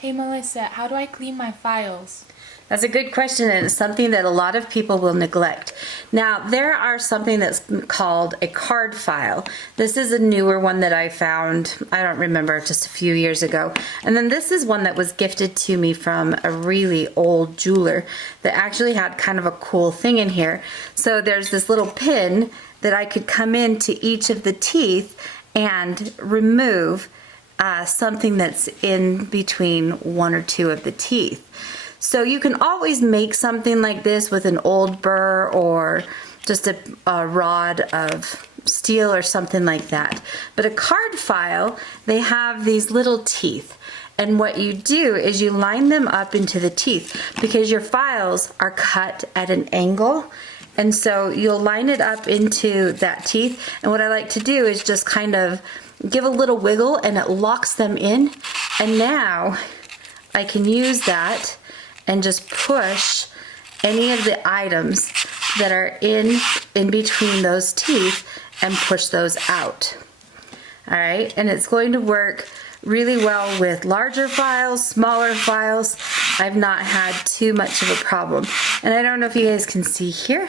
Hey Melissa, how do I clean my files? That's a good question, and it's something that a lot of people will neglect. Now, there are something that's called a card file. This is a newer one that I found, I don't remember, just a few years ago. And then this is one that was gifted to me from a really old jeweler that actually had kind of a cool thing in here. So there's this little pin that I could come into each of the teeth and remove something that's in between one or two of the teeth. So you can always make something like this with an old burr or just a rod of steel or something like that. But a card file, they have these little teeth. And what you do is you line them up into the teeth because your files are cut at an angle. And so you'll line it up into that teeth. And what I like to do is just kind of give a little wiggle and it locks them in. And now I can use that and just push any of the items that are in between those teeth and push those out. All right, and it's going to work really well with larger files, smaller files. I've not had too much of a problem. And I don't know if you guys can see here,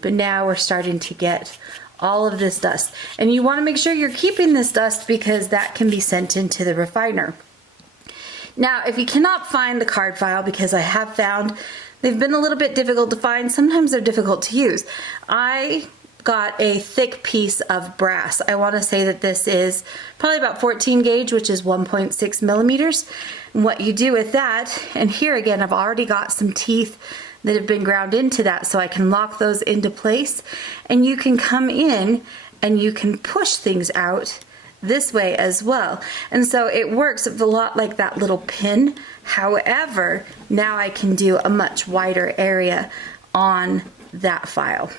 but now we're starting to get all of this dust. And you want to make sure you're keeping this dust because that can be sent into the refiner. Now, if you cannot find the card file, because I have found they've been a little bit difficult to find, sometimes they're difficult to use. I got a thick piece of brass. I want to say that this is probably about 14 gauge, which is 1.6 millimeters. And what you do with that, and here again, I've already got some teeth that have been ground into that, so I can lock those into place. And you can come in and you can push things out this way as well. And so it works a lot like that little pin. However, now I can do a much wider area on that file.